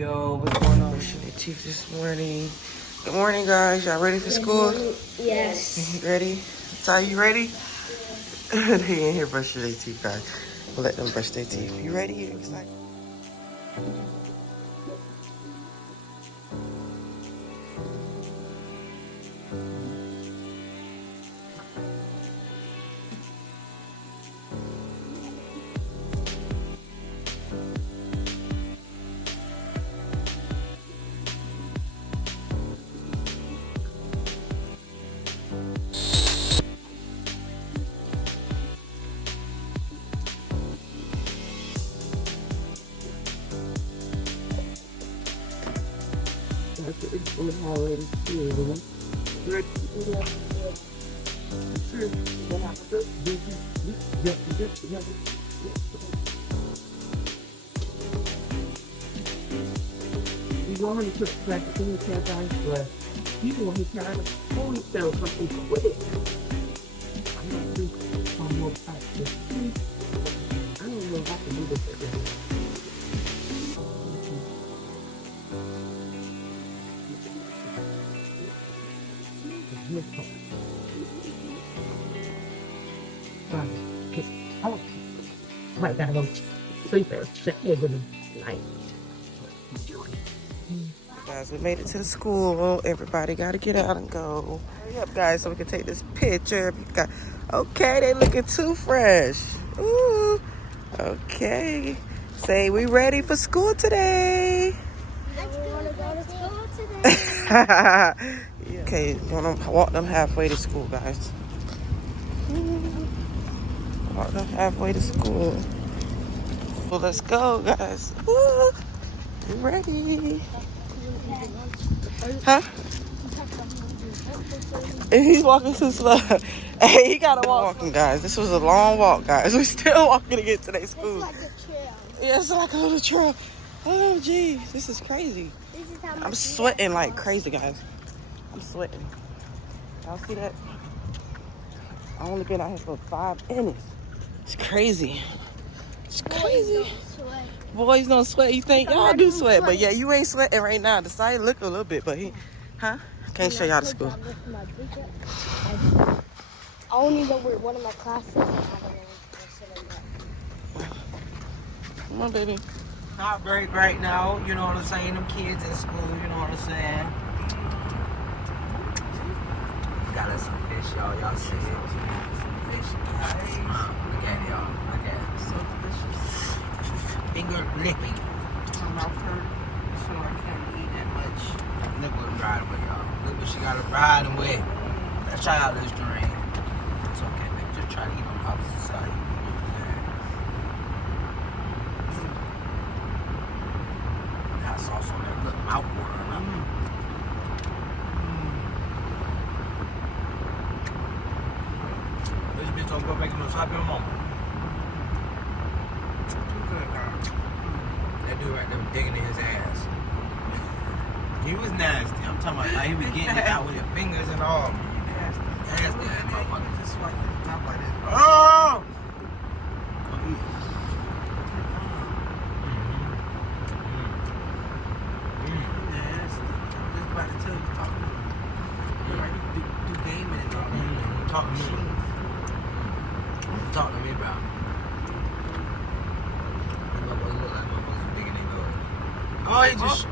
Yo, what's going on? Brushing their teeth this morning. Good morning, guys. Y'all ready for school? Yes. You ready? Ty, you ready? They in here brushing their teeth, guys. We'll let them brush their teeth. You ready? You excited? You go on and put like the thing you can't find, but people when he trying to pull himself something quick. I'm not too more practice. I don't know if I can do this again. Right now, I'm sleeping. Night. Guys, we made it to the school. Everybody got to get out and go. Hurry up, guys, so we can take this picture. Okay, they looking too fresh. Ooh. Okay. Say we ready for school today. I want to go to school today. Okay, gonna walk them halfway to school, guys. Walk them halfway to school. Well, let's go, guys. Woo. You ready? Huh? And he's walking too slow. Hey, he gotta walk. Walking, guys. This was a long walk, guys. We're still walking to get to their school. It's like a trail. Yeah, it's like a little trail. Oh, geez. This is crazy. This is how I'm sweating like crazy, guys. I'm sweating. Y'all see that? I only been out here for 5 minutes. It's crazy. It's crazy. Boys don't sweat. You think y'all do sweat, but yeah, you ain't sweating right now. The side look a little bit, but he, huh? Can't show y'all the school. I only know where one of my classes is. Come on, baby. Not great right now, you know what I'm saying? Them kids in school, you know what I'm saying? Got us some fish, y'all. Y'all see it? Fish, guys. Look at it, y'all. Look at it. So delicious. Finger lipping. My mouth hurt, so I can't eat that much. Look what we're riding with, y'all. Look what she got her riding with. Let's try out this drink. It's okay, baby. Just try to eat on the opposite side. Hot sauce on that good mouth water. This bitch don't go back in the shop your mama. That dude right there was digging in his ass. He was nasty. I'm talking about like he was getting it out with his fingers and all. Nasty that motherfucker. Just swipe his mouth like this. Oh! Nasty. I'm just about to tell you, talk to me. Do gaming and all that. Talk to me. Talk to me about it. Oh, he just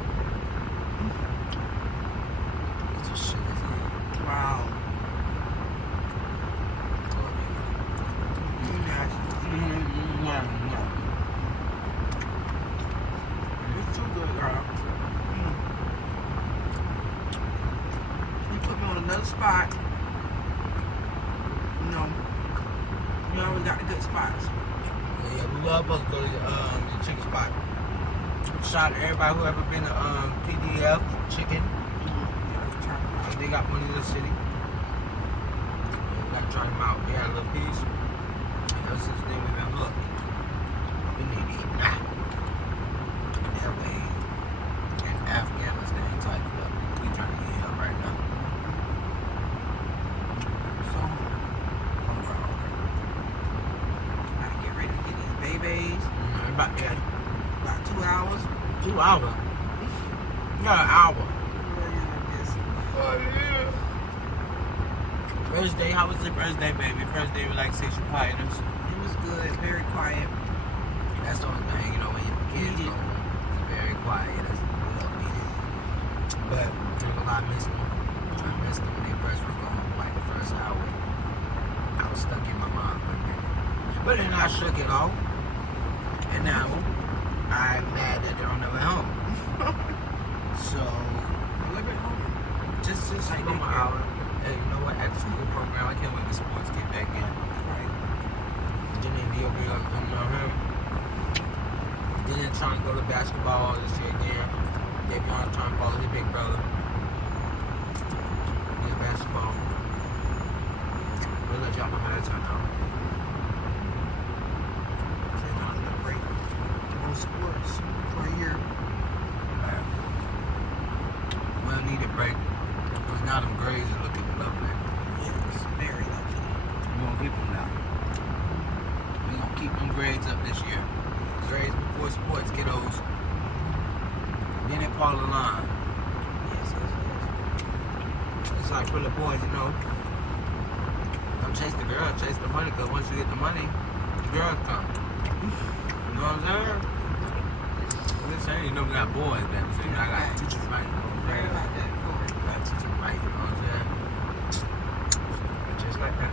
shit his head. Wow. You nasty. It's too good, girl. You put me on another spot. You always got the good spots. Yeah, we love supposed to go to the chicken spot. Shout out to everybody who ever been to PDF chicken. They got one in the city. We got to try them out. We had a little piece. And ever since then we've been hooked. We need to eat that. And that way in Afghanistan type stuff. We trying to eat up right now. So I get ready to get these babies. About 2 hours. 2 hours? got an hour. Oh, yeah. First day, how was the first day, baby? First day relaxation, quietness. It was good, very quiet. That's the only thing, you know, when your kids go home, it's very quiet. That's well needed. But I missed them. I missed them when they first was gone, like the first hour. I was stuck in my mind for a minute. But then I shook it off. And now I'm mad that they're on their way home. So just for my hour. Hey, you know what? After school program, I can't wait for sports get back in. Right. Then they will be on him. Then they're trying to go to basketball this year again. They be on trying to follow his big brother. He's basketball. We'll let y'all know how that turned out. Take a little break on sports for a year. Well needed break. Because now them grades are looking lovely. Yes, very lovely. We're gonna keep them now. We're gonna keep them grades up this year. Grades before sports, kiddos. Then they follow the line. Yes. It's like for the boys, you know. Don't chase the girl, chase the money, because once you get the money, the girls come. You know what I'm saying? I'm just saying, you know we got boys, man. So you know, I got teachers right. Right about that. I got teachers right, you know what I'm saying? Just like that.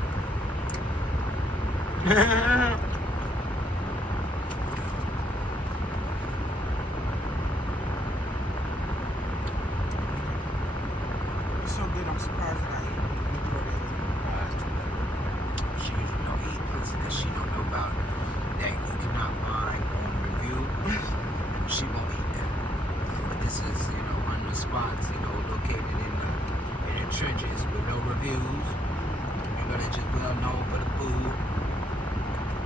So good, I'm surprised that I ate the majority of it. She usually don't eat pussy that she don't know about that you cannot find on review. She won't eat that. But this is, you know, one of the spots, you know, located in the trenches with no reviews. You know, they're just well known for the food.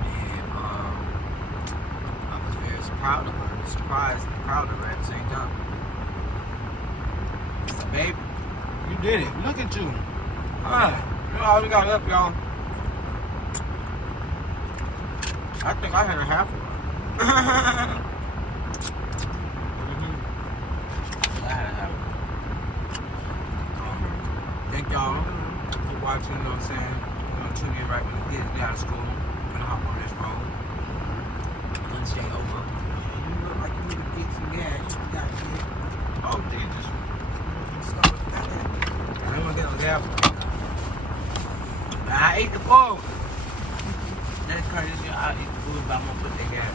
And I was very proud of her, surprised and proud of her at the same time. So, babe, you did it. Look at you. Alright. You know, all we got up, y'all. I think I had a half of one. I had a half of one. Thank y'all for watching, you know what I'm saying? We're going to tune in right when the kids get out of school. We're going to hop on this road. Lunch day over. You look like you need to get some gas. You got to get Oh, Jesus. stuff like that. I'm going to get a gas. I ate the food. That's crazy. I eat the food, but I'm going to put the gas.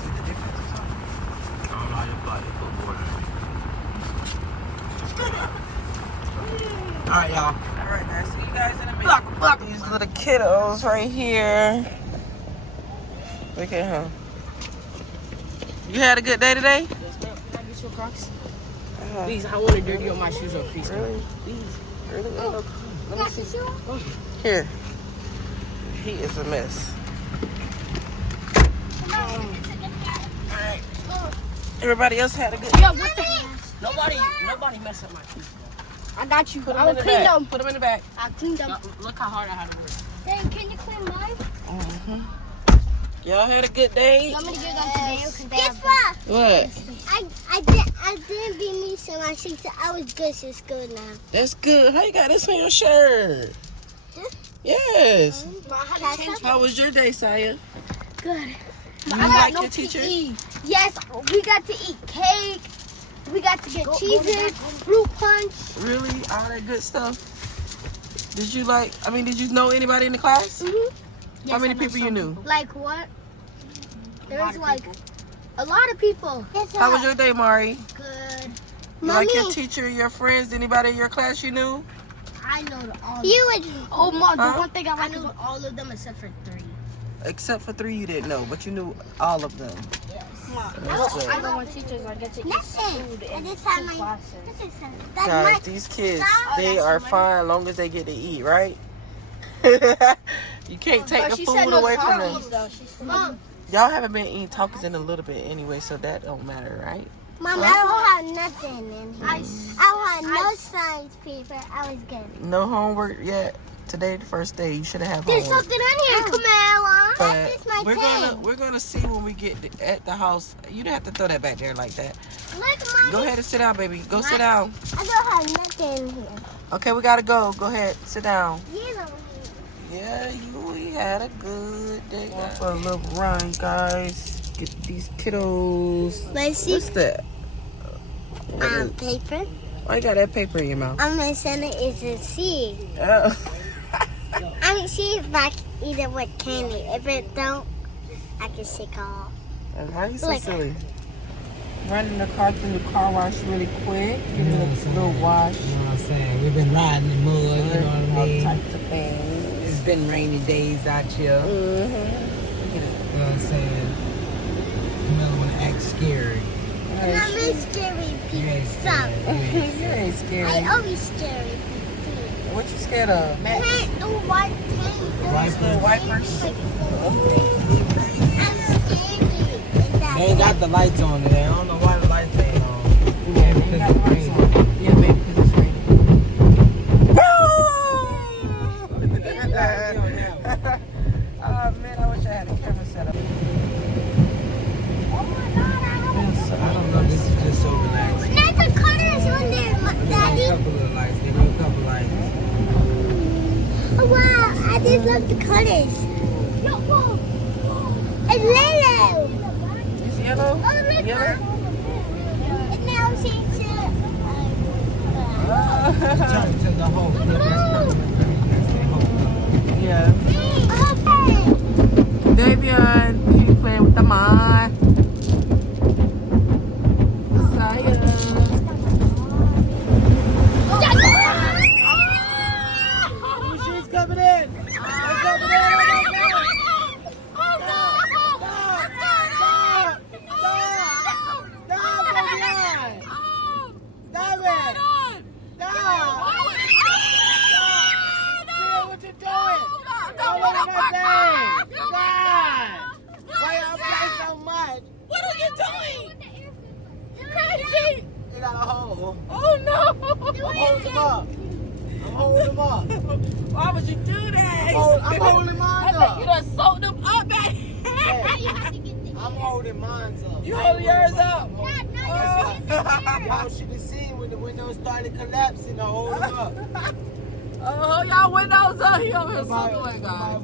See the difference or something? I don't know how your body put water in. Alright, y'all. Alright, guys. See you guys in a minute. These little kiddos right here. Look at him. You had a good day today? Yes, ma'am. Can I get your Crocs? Please, I want to dirty on my shoes up, please. Really? Please. Really? Oh, Let me see. Here. He is a mess. Alright. Everybody else had a good Yo, what the? Nobody messed up my shoes. I got you. Put I them in will the clean back. them. Put them in the back. I cleaned them. Look how hard I had to work. Hey, can you clean mine? Mm-hmm. Y'all had a good day? You want me to give them to Daniel? Guess what? What? I didn't be me, so my shoes. I was good since school now. That's good. How you got this on your shirt? Yes. How was your day, Saya? Good. You like your teacher? Yes, we got to eat cake. We got to get cheeses, fruit punch. Really? All that good stuff? Did you know anybody in the class? Mm-hmm. How many people you knew? Like what? There's like a lot of people. How was your day, Mari? Good. You like your teacher, your friends, anybody in your class you knew? I know all. You would. Oh, Mom, Huh? the one thing I knew all of them except for 3. Except for 3 you didn't know, but you knew all of them. Yes. That's good. I know when teachers I get to eat food in 2 classes. Guys, these kids, they are fine as long as they get to eat, right? You can't take the food away from them. Mom, Y'all haven't been eating tacos in a little bit anyway, so that don't matter, right? Mom, I don't have nothing in here. I don't have no science paper. I was good. No homework yet. Today, the first day. You should have There's homework. something in here, Camilla. But is my we're gonna see when we get at the house. You don't have to throw that back there like that. Look, Mommy. Go ahead and sit down, baby. Go sit down. I don't have nothing in here. Okay, we gotta go. Go ahead, sit down. Yellow. Yeah, we had a good day. Going for a little run, guys. Get these kiddos. Let's see. What's that? Paper. Why you got that paper in your mouth? I'm gonna send it as a seed. Oh. I'm gonna see if I can eat it with candy. If it don't, I can shake off. Why are you so Look. silly? Running the car through the car wash really quick. Get a little wash. You know what I'm saying? We've been riding the mud, you know what I All mean? types of things. It's been rainy days out here. You know what I'm saying? You don't want to act scary. I'm a scary You ain't people. scared. You ain't scared. I always scary people. What you scared of? Max? Can't do one thing. Little wipers? I'm scared. They ain't got the lights on today. I don't know why the lights ain't on. Yeah, because it's raining. Yeah, maybe because it's raining. Oh man, I wish I had a camera set up. Oh my God, I don't know. This is just so relaxing. There's a colors on there, There's a Daddy. couple of lights. They got a couple lights. Oh wow, I just love the colors. It's yellow. It's yellow? Oh, look. Yellow? And now she's Turn to the whole. Look, that's the whole. Yeah. Davion, he playing with the mine. She's coming in. I'm coming in. Why would you do that? I'm holding mine up. You done soaked them up back. I'm holding mine up. You hold yours up. Y'all should have seen when the windows started collapsing. I hold them up. Oh, y'all windows up. He over here soaking wet, guys.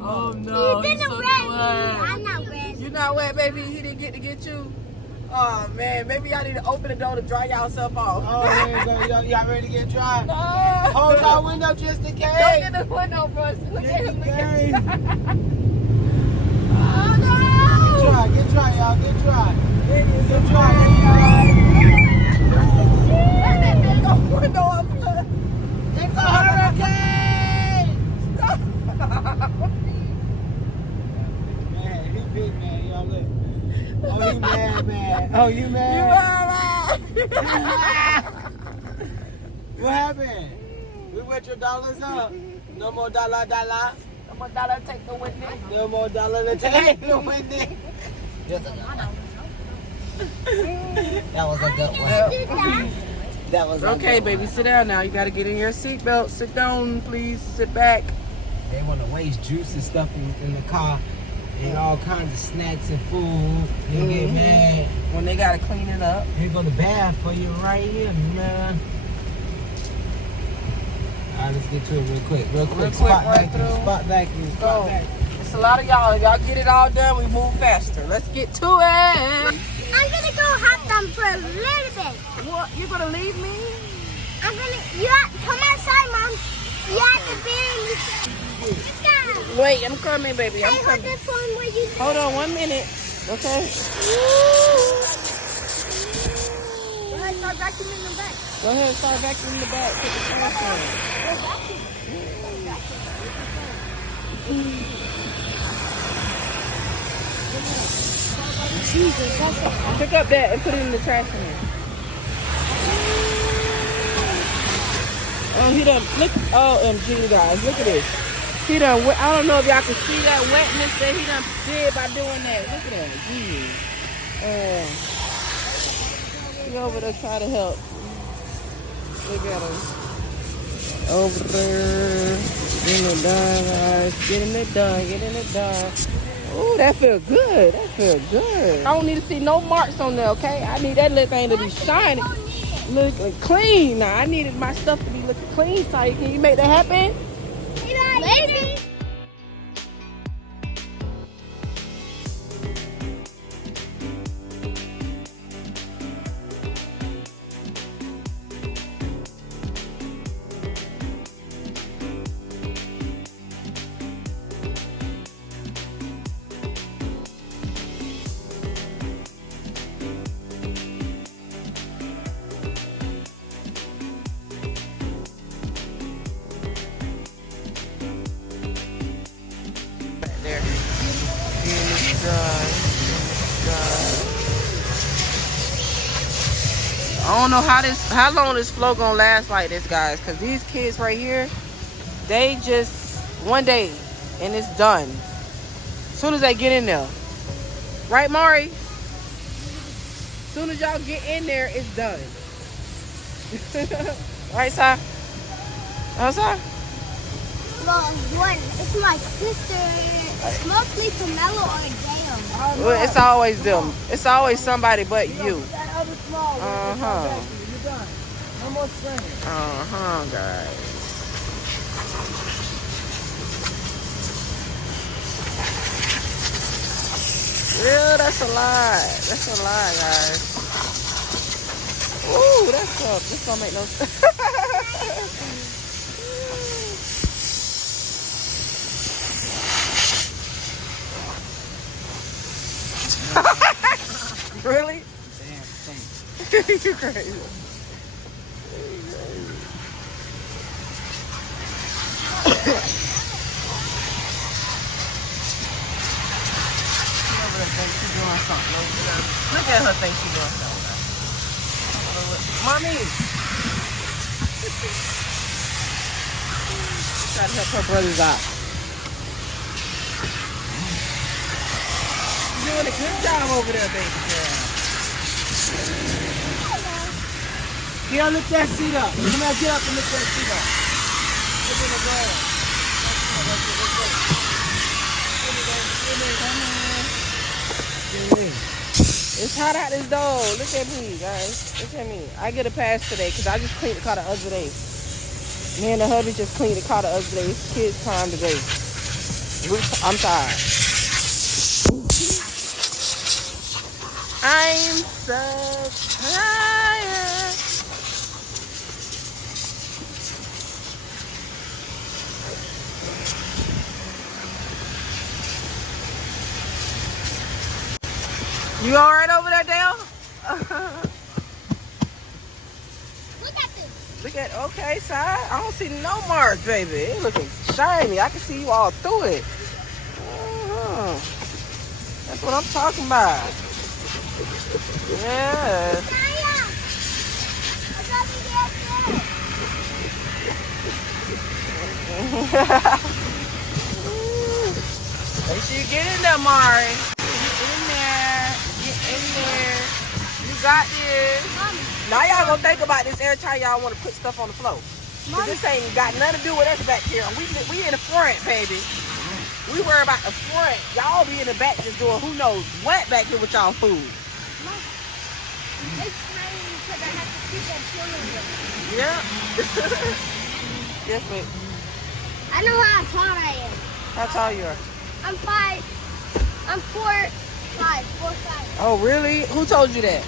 Oh no, You he's didn't soaking wet me. wet. I'm not wet. You not wet, baby. He didn't get to get you. Oh man, maybe y'all need to open the door to dry yourself off. Oh, there you go. Y'all ready to get dry? No. Hold our window just in case. Don't get the window first. Look at him. Look at him. Oh Get dry, y'all. Get dry. no. Get dry. Let that big old window up. It's a hurricane. Man, he big man, y'all look. Oh, he mad, man. Oh, you mad? What happened? We went your dollars up. No more dollar. No more dollar take the window. No more dollar to take the window. That was a good one. That was Okay, baby, sit down now. You gotta get in your seatbelt. Sit down, please. Sit back. They want to waste juice and stuff in the car and all kinds of snacks and food. They get mad. When they gotta clean it up. Here go the bath for you right here, man. All right, let's get to it real quick. Spot vacuum. It's a lot of y'all. If y'all get it all done, we move faster. Let's get to it. I'm gonna go hop them for a little bit. What? You gonna leave me? You have to come outside, Mom. You have to be in the Wait, I'm coming, baby. I'm hold coming. this one where you Hold on 1 minute. Okay. Go ahead, start vacuuming in the back. Go ahead, start vacuuming the back. Put the trash in. Pick up that and put it in the trash can. He done, look, OMG guys, look at this. He done, I don't know if y'all can see that wetness that he done did by doing that. Look at that, geez. He over there trying to help. Look at him. Over there. Getting it done, guys. Getting it done. Getting it done. Ooh, that feels good. That feels good. I don't need to see no marks on there, okay? I need that little thing to be shining, looking clean. Now, I needed my stuff to be looking clean. So can you make that happen? Maybe. There. Getting this done. I don't know how long this flow gonna last like this, guys. Cause these kids right here, they just one day and it's done. As soon as they get in there, right, Mari? As soon as y'all get in there, it's done. Right, Si? Outside? Well, one, it's my sister. It's mostly Pomelo or Dale. Well, it's always them. It's always somebody but you. That other small one. Uh-huh. You're done. No more straining. Uh-huh, guys. Yeah, that's a lot. That's a lot, guys. Ooh, that's tough. This don't make no sense. Really? Damn, thanks. You crazy. Look at her think she's doing something. Mommy! Trying to help her brothers out. You're doing a good job over there, baby girl. Get up, lift that seat up. Come on, get up and lift that seat up. Look in the ground. It's hot out this door. Look at me, guys. Look at me. I get a pass today because I just cleaned the car the other day. Me and the hubby just cleaned the car the other day. It's kids' time today. I'm tired. I'm so tired. You all right over there, Dale? Look at this. Look at, okay, side. I don't see no marks, baby. It looking shiny. I can see you all through it. That's what I'm talking about. Yeah. Make sure you get in there, Mari. Get in there. Get in there. You got this. Now y'all gonna think about this every time y'all want to put stuff on the floor. Cause this ain't got nothing to do with us back here. We in the front, baby. We worry about the front. Y'all be in the back just doing who knows what back here with y'all food. It's raining because I have to keep that children. Yeah. Yes, ma'am. I know how tall I am. How tall you are? I'm 5. I'm 4'5". Oh, really? Who told you that?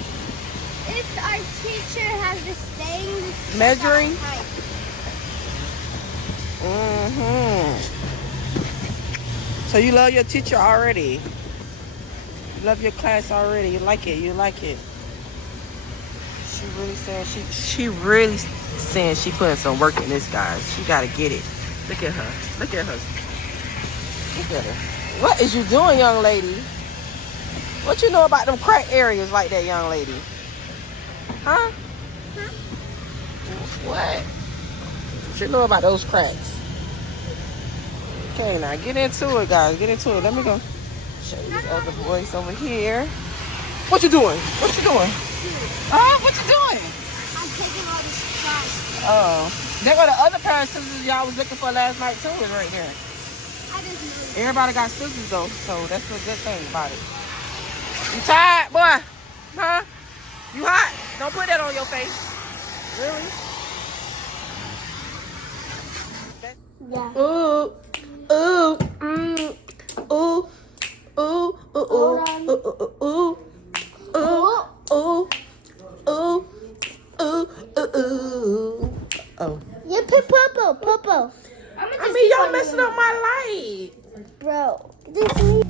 It's our teacher has this thing. Measuring? Height. So you love your teacher already? You love your class already? You like it? You like it? She really saying she putting some work in this, guys. She gotta get it. Look at her. Look at her. Look at her. What is you doing, young lady? What you know about them crack areas like that, young lady? Huh? What? What you know about those cracks? Okay, now get into it, guys. Get into it. Let me go show you this other voice over here. What you doing? What you doing? Oh, what you doing? I'm taking all this trash. Oh. There go the other pair of scissors y'all was looking for last night too. Is right there. I just moved. Everybody got scissors though, so that's a good thing about it. You tired, boy? Huh? You hot? Don't put that on your face. Really? Yeah. Ooh, ooh, mm, ooh, ooh, ooh, ooh, ooh, ooh, ooh, ooh, ooh. Oh. You put purple. I mean, y'all messing up my light. Bro, this is me.